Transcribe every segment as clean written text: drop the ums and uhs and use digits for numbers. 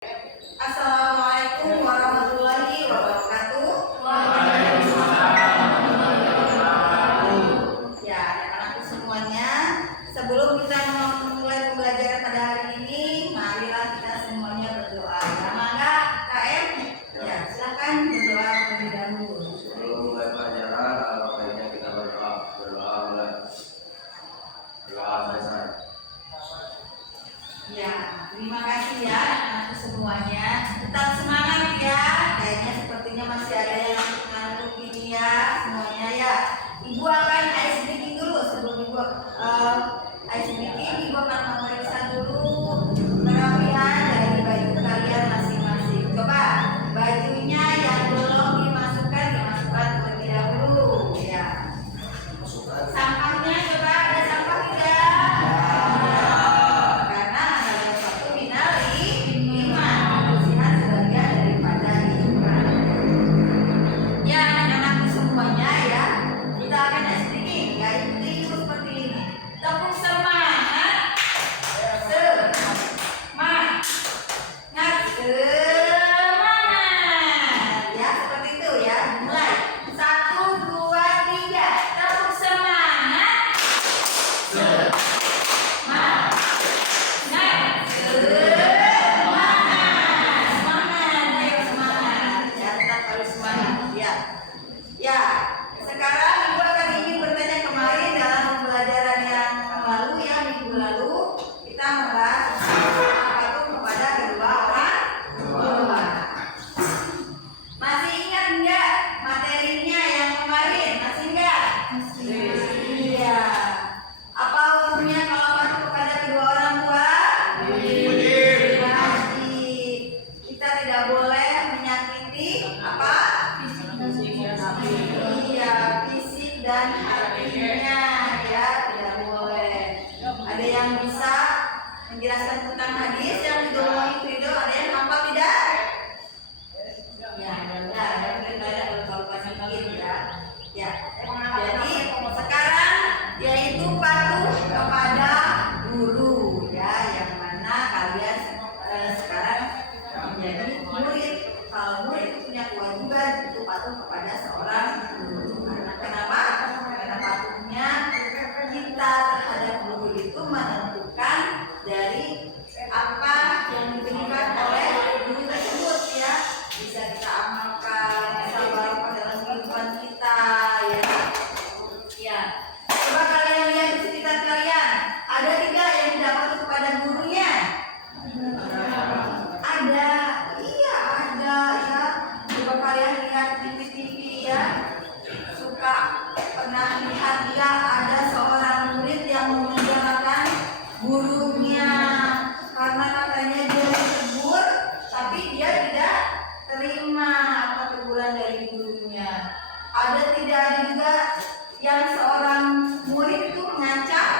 Assalamualaikum warahmatullahi wabarakatuh. Ya, anak-anakku semuanya, sebelum kita memulai pembelajaran pada hari ini, marilah kita semuanya berdoa. Sama enggak, KM? Ya, silakan berdoa terlebih dahulu. Sebelum mulai pelajaran, baiknya kita berdoa. Berdoa mulai. Doa selesai. Ya, terima kasih ya anak-anakku semuanya. Tetap semangat ya. Kayaknya sepertinya masih ada yang ngantuk ini ya semuanya ya. Ibu akan ice breaking dulu sebelum ibu ice breaking. Ibu akan memeriksa dulu kerapian dari baju kalian masing-masing. Coba bajunya yang belum dimasukkan terlebih dahulu ya. Sampahnya coba ada sampah tidak? Karena ada satu binari iman, kebersihan sebagian daripada iman. Ya anak-anakku semuanya ya, kita akan speaking ya, ikuti ibu seperti ini. Tepuk semangat, semangat, semangat. Ya seperti itu ya. Mulai 1, 2, 3. Tepuk semangat. Semangat. Semangat, ayo semangat. Ya, tetap harus semangat. Ya, sekarang ibu akan ingin bertanya kemarin dalam pembelajaran yang lalu ya, minggu lalu kita membahas patuh kepada kedua orang tua. Masih ingat enggak materinya yang kemarin? Masih enggak? Iya. Apa hukumnya kalau patuh kepada kedua orang tua? Wajib. Kita tidak boleh menyakiti apa? Iya, fisik dan hatinya ya, tidak boleh. Ada yang bisa menjelaskan tentang hadis yang didorong Ridho? Ada yang hafal tidak? Ya, ada lupa sedikit ya. Ya. Jadi sekarang yaitu patuh kepada guru ya, yang mana kalian sekarang menjadi murid. Kalau murid itu punya kewajiban itu patuh kepada seorang guru. Karena kenapa? Karena patuhnya kita terhadap guru itu menentukan dari apa yang diberikan oleh guru tersebut ya. Bisa kita amalkan, bisa barokah dalam kehidupan kita ya. Ya. Coba kalian lihat di sekitar kalian, ada tidak yang tidak patuh kepada gurunya? Ada, iya ada ya. Coba kalian lihat di TV ya, suka pernah lihat ya ada seorang murid yang memenjarakan gurunya karena katanya dia ditegur, tapi dia tidak terima apa teguran dari gurunya. Ada tidak ada juga yang seorang murid itu mengancam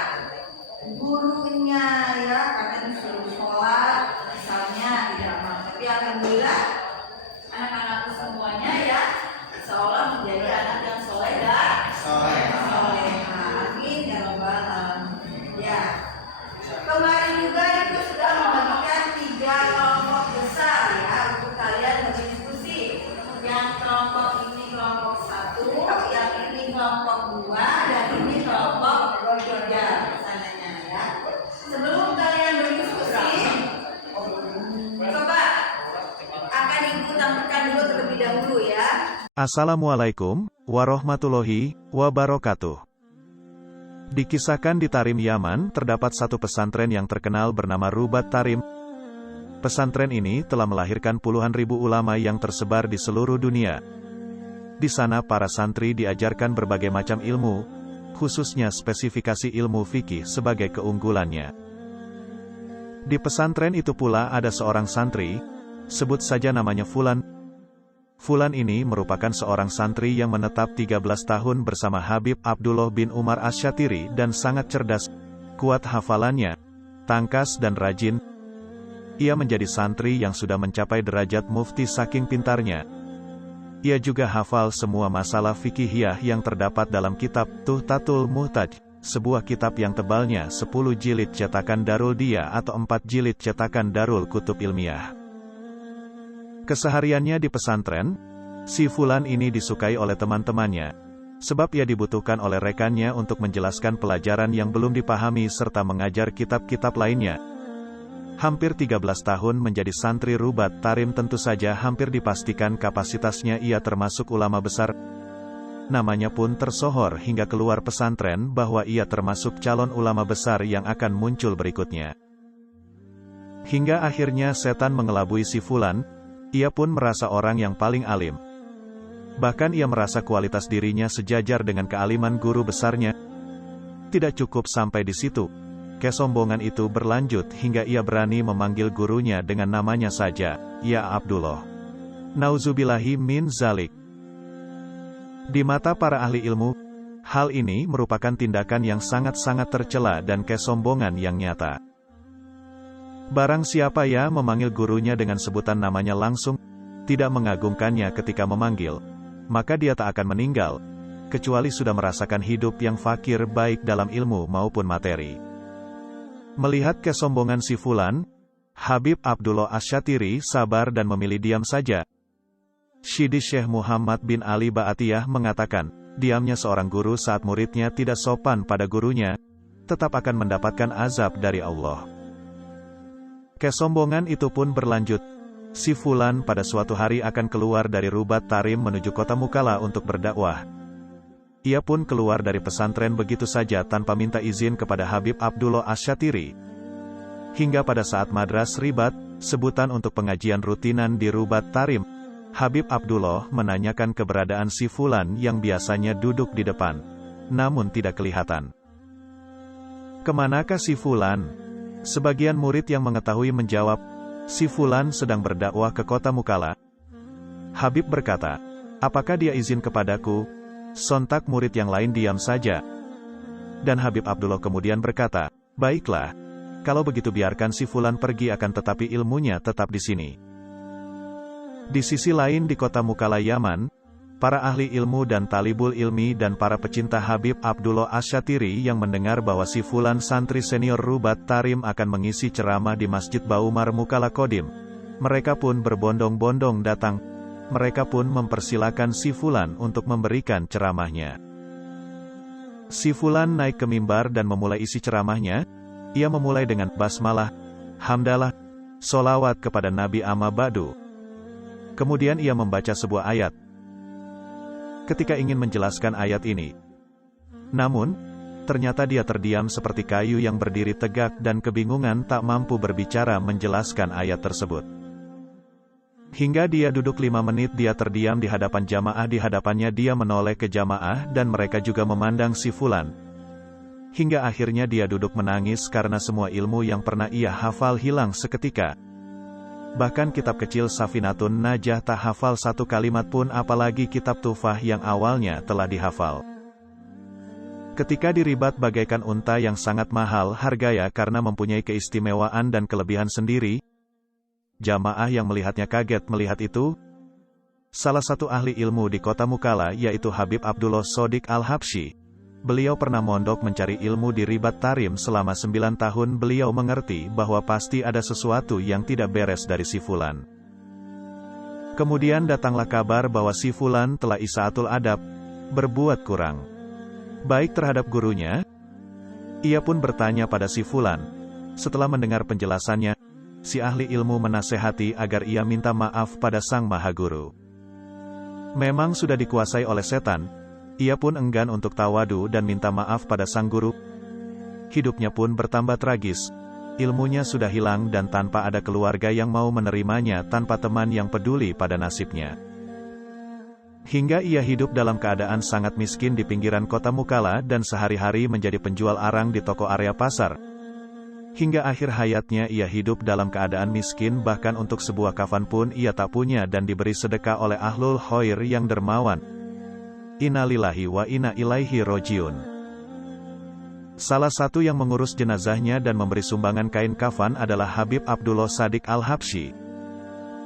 gurunya ya, karena disuruh sholat misalnya tidak mau. Tapi alhamdulillah anak-anakku semuanya ya seolah menjadi anak yang soleh dan soleha. Amin ya rabbal alamin. Ya. Kemarin juga itu sudah membagikan 3 kelompok besar ya untuk kalian berdiskusi. Yang kelompok ini kelompok 1, yang ini kelompok 2, dan ini kelompok 3 sananya ya. Sebelum kalian berdiskusi, coba akan ibu tampilkan dulu terlebih dahulu ya. Assalamualaikum warahmatullahi wabarakatuh. Dikisahkan di Tarim, Yaman, terdapat satu pesantren yang terkenal bernama Rubat Tarim. Pesantren ini telah melahirkan puluhan ribu ulama yang tersebar di seluruh dunia. Di sana para santri diajarkan berbagai macam ilmu, khususnya spesifikasi ilmu fikih sebagai keunggulannya. Di pesantren itu pula ada seorang santri, sebut saja namanya Fulan. Fulan ini merupakan seorang santri yang menetap 13 tahun bersama Habib Abdullah bin Umar Asy-Syatiri dan sangat cerdas, kuat hafalannya, tangkas dan rajin. Ia menjadi santri yang sudah mencapai derajat mufti saking pintarnya. Ia juga hafal semua masalah fikihiyah yang terdapat dalam kitab Tuhtatul Muhtaj, sebuah kitab yang tebalnya 10 jilid cetakan Darul Dia atau 4 jilid cetakan Darul Kutub Ilmiah. Kesehariannya di pesantren, si Fulan ini disukai oleh teman-temannya, sebab ia dibutuhkan oleh rekannya untuk menjelaskan pelajaran yang belum dipahami serta mengajar kitab-kitab lainnya. Hampir 13 tahun menjadi santri Rubat Tarim, tentu saja hampir dipastikan kapasitasnya ia termasuk ulama besar. Namanya pun tersohor hingga keluar pesantren bahwa ia termasuk calon ulama besar yang akan muncul berikutnya. Hingga akhirnya setan mengelabui si Fulan, ia pun merasa orang yang paling alim. Bahkan ia merasa kualitas dirinya sejajar dengan kealiman guru besarnya. Tidak cukup sampai di situ. Kesombongan itu berlanjut hingga ia berani memanggil gurunya dengan namanya saja, ya Abdullah. Nauzubillahi min zalik. Di mata para ahli ilmu, hal ini merupakan tindakan yang sangat-sangat tercela dan kesombongan yang nyata. Barang siapa ya memanggil gurunya dengan sebutan namanya langsung, tidak mengagungkannya ketika memanggil, maka dia tak akan meninggal, kecuali sudah merasakan hidup yang fakir baik dalam ilmu maupun materi. Melihat kesombongan si Fulan, Habib Abdullah Asyatiri sabar dan memilih diam saja. Syidi Syekh Muhammad bin Ali Ba'atiyah mengatakan, diamnya seorang guru saat muridnya tidak sopan pada gurunya, tetap akan mendapatkan azab dari Allah. Kesombongan itu pun berlanjut. Si Fulan pada suatu hari akan keluar dari Rubat Tarim menuju kota Mukalla untuk berdakwah. Ia pun keluar dari pesantren begitu saja tanpa minta izin kepada Habib Abdullah Asyatiri. Hingga pada saat madras ribat, sebutan untuk pengajian rutinan di Rubat Tarim, Habib Abdullah menanyakan keberadaan si Fulan yang biasanya duduk di depan, namun tidak kelihatan. Kemanakah si Fulan? Sebagian murid yang mengetahui menjawab, si Fulan sedang berdakwah ke kota Mukalla. Habib berkata, apakah dia izin kepadaku? Sontak murid yang lain diam saja. Dan Habib Abdullah kemudian berkata, baiklah, kalau begitu biarkan si Fulan pergi, akan tetapi ilmunya tetap di sini. Di sisi lain di kota Mukalla Yaman, para ahli ilmu dan talibul ilmi dan para pecinta Habib Abdullah Asyatiri yang mendengar bahwa si Fulan santri senior Rubat Tarim akan mengisi ceramah di Masjid Baumar Mukalla Kodim, mereka pun berbondong-bondong datang. Mereka pun mempersilakan si Fulan untuk memberikan ceramahnya. Si Fulan naik ke mimbar dan memulai isi ceramahnya. Ia memulai dengan basmalah, hamdalah, solawat kepada Nabi amma ba'du. Kemudian ia membaca sebuah ayat. Ketika ingin menjelaskan ayat ini, namun, ternyata dia terdiam seperti kayu yang berdiri tegak dan kebingungan tak mampu berbicara menjelaskan ayat tersebut. Hingga dia duduk 5 menit dia terdiam di hadapan jamaah. Di hadapannya dia menoleh ke jamaah dan mereka juga memandang si Fulan. Hingga akhirnya dia duduk menangis karena semua ilmu yang pernah ia hafal hilang seketika. Bahkan kitab kecil Safinatun Najah tak hafal satu kalimat pun, apalagi kitab Tufah yang awalnya telah dihafal. Ketika diribat bagaikan unta yang sangat mahal harganya karena mempunyai keistimewaan dan kelebihan sendiri, jamaah yang melihatnya kaget melihat itu. Salah satu ahli ilmu di kota Mukalla yaitu Habib Abdullah Shodiq Al-Habsyi. Beliau pernah mondok mencari ilmu di Ribat Tarim selama 9 tahun. Beliau mengerti bahwa pasti ada sesuatu yang tidak beres dari si Fulan. Kemudian datanglah kabar bahwa si Fulan telah isaatul adab, berbuat kurang baik terhadap gurunya. Ia pun bertanya pada si Fulan. Setelah mendengar penjelasannya, si ahli ilmu menasehati agar ia minta maaf pada sang maha guru. Memang sudah dikuasai oleh setan, ia pun enggan untuk tawadu dan minta maaf pada sang guru. Hidupnya pun bertambah tragis. Ilmunya sudah hilang dan tanpa ada keluarga yang mau menerimanya, tanpa teman yang peduli pada nasibnya. Hingga ia hidup dalam keadaan sangat miskin di pinggiran kota Mukalla dan sehari-hari menjadi penjual arang di toko area pasar. Hingga akhir hayatnya ia hidup dalam keadaan miskin, bahkan untuk sebuah kafan pun ia tak punya dan diberi sedekah oleh ahlul khair yang dermawan. Innalillahi wa inna ilaihi rojiun. Salah satu yang mengurus jenazahnya dan memberi sumbangan kain kafan adalah Habib Abdullah Shodiq Al-Habsyi.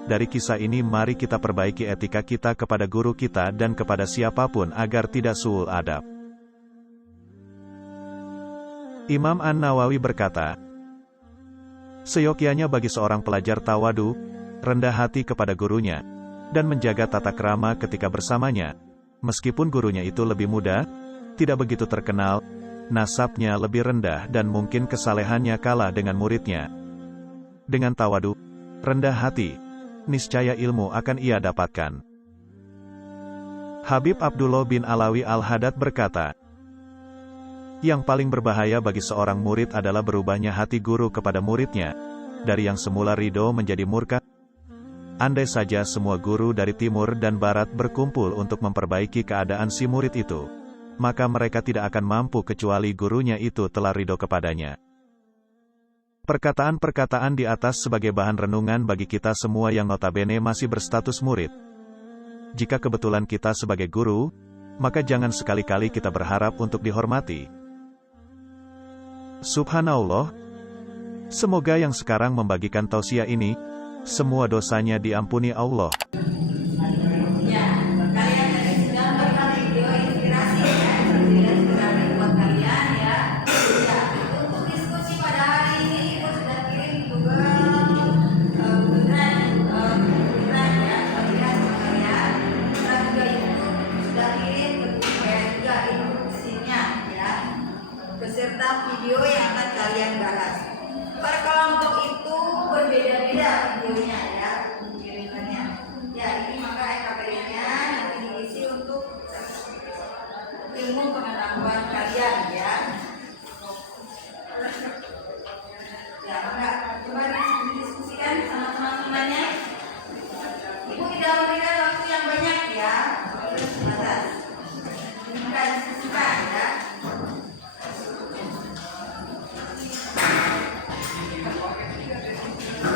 Dari kisah ini mari kita perbaiki etika kita kepada guru kita dan kepada siapapun agar tidak su'ul adab. Imam An-Nawawi berkata, seyogyanya bagi seorang pelajar tawadu, rendah hati kepada gurunya, dan menjaga tata krama ketika bersamanya. Meskipun gurunya itu lebih muda, tidak begitu terkenal, nasabnya lebih rendah dan mungkin kesalehannya kalah dengan muridnya. Dengan tawadu, rendah hati, niscaya ilmu akan ia dapatkan. Habib Abdullah bin Alawi Al-Haddad berkata, yang paling berbahaya bagi seorang murid adalah berubahnya hati guru kepada muridnya, dari yang semula ridho menjadi murka. Andai saja semua guru dari timur dan barat berkumpul untuk memperbaiki keadaan si murid itu, maka mereka tidak akan mampu kecuali gurunya itu telah ridho kepadanya. Perkataan-perkataan di atas sebagai bahan renungan bagi kita semua yang notabene masih berstatus murid. Jika kebetulan kita sebagai guru, maka jangan sekali-kali kita berharap untuk dihormati. Subhanallah, semoga yang sekarang membagikan tausiah ini, semua dosanya diampuni Allah. Ya, kalian tadi sudah melihat video inspirasi ya, yang sudah buat kalian ya. Ya, untuk diskusi pada hari ini Ibu sudah kirim juga drive ya, kalian sekalian. Dan juga Ibu sudah kirim ke grup saya juga instruksinya ya, beserta video yang akan kalian bahas. Per kelompok itu berbeda-beda videonya ya, kirimannya. Ya, ini maka EKPI-nya nanti diisi untuk ilmu pengetahuan kalian ya. Ya, maka coba didiskusikan sama teman-temannya. Ibu tidak memberikan waktu yang banyak ya, waktu terbatas. Maka diskusikan ya.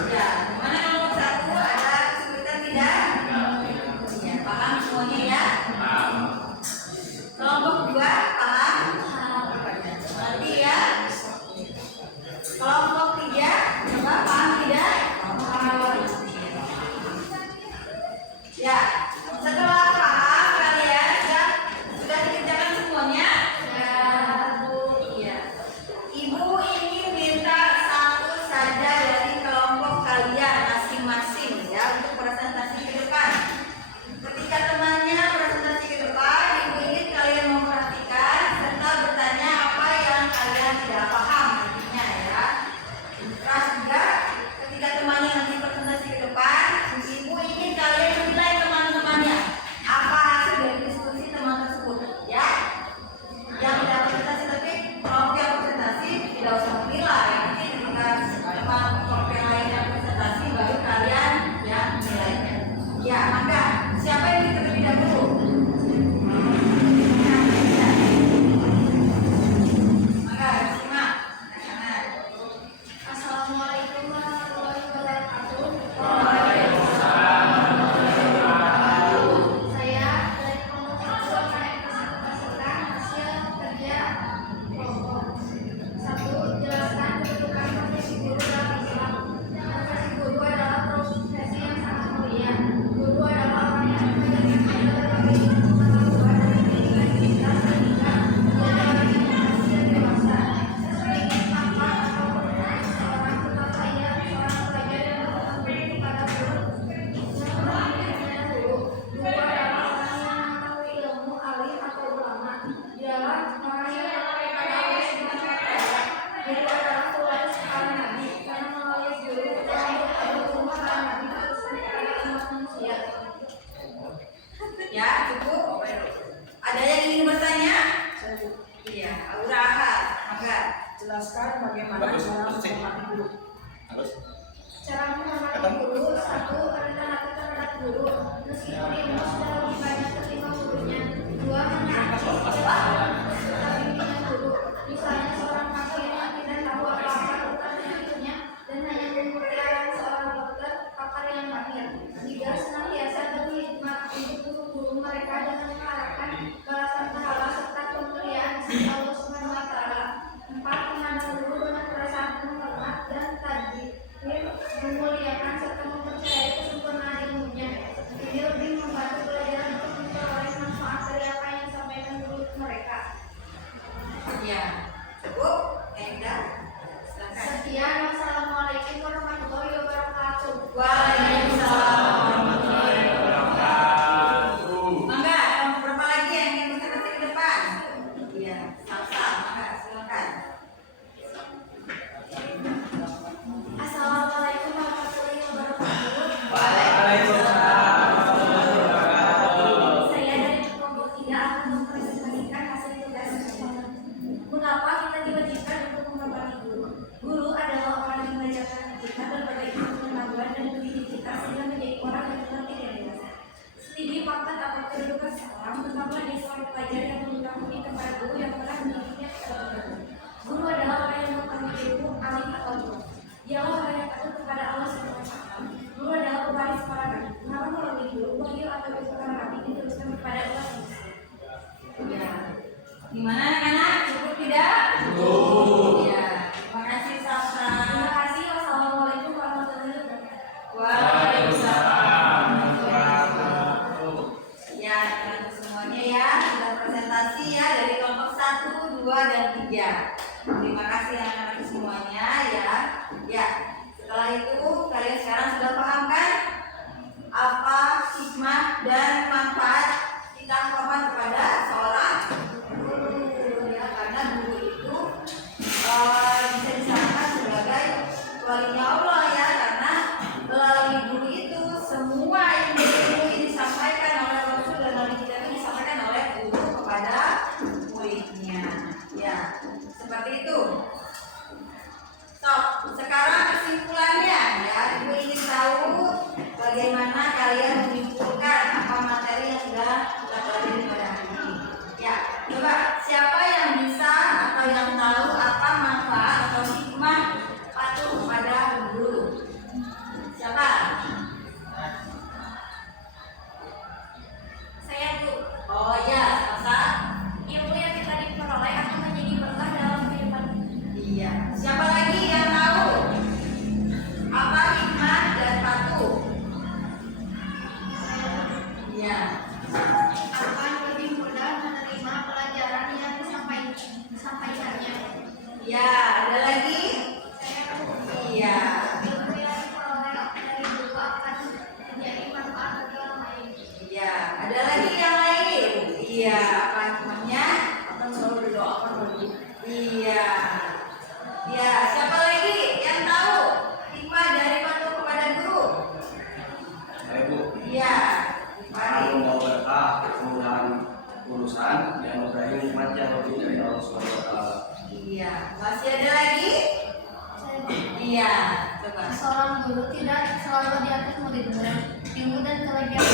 Ya, mana nomor 1 ada kesulitan tidak? Ya, paham semuanya ya? Kelompok 2 paham? Berarti ya. Kelompok 3 coba paham tidak? Ya, setelah paham kalian sudah dikerjakan semuanya? Ya. Iya. Ibu ingin minta satu saja dari kelompok kalian masing-masing ya untuk presentasi ke depan. Ketika temannya presentasi ke depan, Ibu ingin kalian memperhatikan serta bertanya apa yang kalian tidak paham nantinya ya. Terus juga ketika temannya nanti presentasi ke depan, Ibu ingin kalian menilai teman-temannya apa hasil dari diskusi teman tersebut ya. Yang tidak presentasi tapi kelompok yang presentasi tidak usah menilai. Nanti ketika teman kelompok yang lain yang presentasi baru kalian yang menilainya. Ya, maka siapa yang kita terlebih dahulu? Maka simak. Assalamualaikum warahmatullahi wabarakatuh. Saya dari kelompok 1 akan presentasikan hasil kerja kelompok 1. Jelaskan kedudukan profesi guru dalam Islam. Profesi guru adalah profesi yang sangat mulia. Guru adalah orang yang mengajarkan berbagai ilmu pengetahuan dan pendidikan kita sehingga dia dapat menjadi dewasa. Sesuai manfaat atau kebutuhan seseorang, terutama ia seorang pelajar yang berkontribusi kepada guru. Menurut dirinya dulu, guru adalah orang yang mengetahui ilmu, alim atau ulama. Dialah orang yang taat kepada Allah Subhanahu wa Ta'ala. Guru adalah pewaris para nabi, karena melalui guru Allah berumur para nabi khususnya kepada umat manusia. Ya, cukup. Ada yang ingin bertanya? Iya, Aura Ahad. Maka Jelaskan bagaimana Bagus, cara bagus, Cik. menghormati guru. Halus. Cara menghormati guru: 1. Rendah hati terhadap guru, meskipun ilmu sudah lebih banyak ketimbang gurunya. 2. Menaati serta bimbingan guru. Misalnya seorang pasien yang tidak tahu apa-apa tentang penyakitnya dan hanya mengikuti arahan seorang dokter pakar yang mahir. 3. Senantiasa berkhidmat untuk guru-guru mereka dengan mengharapkan balasan pahala serta kemuliaan di sisi Allah Subhanahu wa Ta'ala. 4. Memandang guru dengan perasaan penuh hormat dan takjub, memuliakan serta mempercayai kesempurnaan ilmunya. Ini lebih membantu belajar untuk memperoleh manfaat dari apa yang disampaikan guru mereka. kedudukan kami diteruskan kepada umat manusia. Ya. Gimana anak-anak? Cukup tidak? Cukup. Ya. Terima kasih Safra. Terima kasih. Wassalamualaikum warahmatullahi wabarakatuh. Waalaikumsalam. Ya, teman-teman semuanya ya, sudah presentasi ya dari kelompok 1, 2, dan 3. Terima kasih anak-anak semuanya ya. Ya, setelah itu kalian sekarang sudah paham kan apa hikmah dan manfaat kita hormat kepada seorang guru ya, karena guru itu bisa disamakan sebagai walinya Allah ya, karena melalui guru itu semua ilmu yang disampaikan oleh Rasul dan Nabi kita itu disampaikan oleh guru kepada muridnya ya, seperti itu. Sekarang kesimpulannya ya, Ibu ingin tahu bagaimana kalian menyimpulkan apa materi yang sudah kita pelajari pada hari ini. Ya, coba siapa yang bisa atau yang tahu apa manfaat atau hikmah patuh kepada guru? Siapa? Saya Bu. Oh ya, Sasa. Ilmu yang kita diperoleh akan menjadi berkah dalam kehidupan kita. Iya. Siapa lagi yang tahu apa hikmah dan patuh? Iya. Akan lebih mudah menerima pelajaran yang disampaikannya. Ya, ada lagi? Saya Iya. ilmu yang diperoleh dari guru akan menjadi manfaat bagi orang lain. Iya. Ada lagi yang lain? Iya. Apa hikmahnya? Akan selalu berdoakan lagi. Iya. Ya, siapa lagi yang tahu hikmah dari patuh kepada guru? Baik Bu, Iya. kalau Mari. mau berkah kemudahan urusan yang memberi nikmatnya lebih dari Allah Subhanahu Wa Taala. Iya. Masih ada lagi? Saya Iya. Coba. seorang guru tidak selalu di atas muridnya. Ilmu dan kelebihan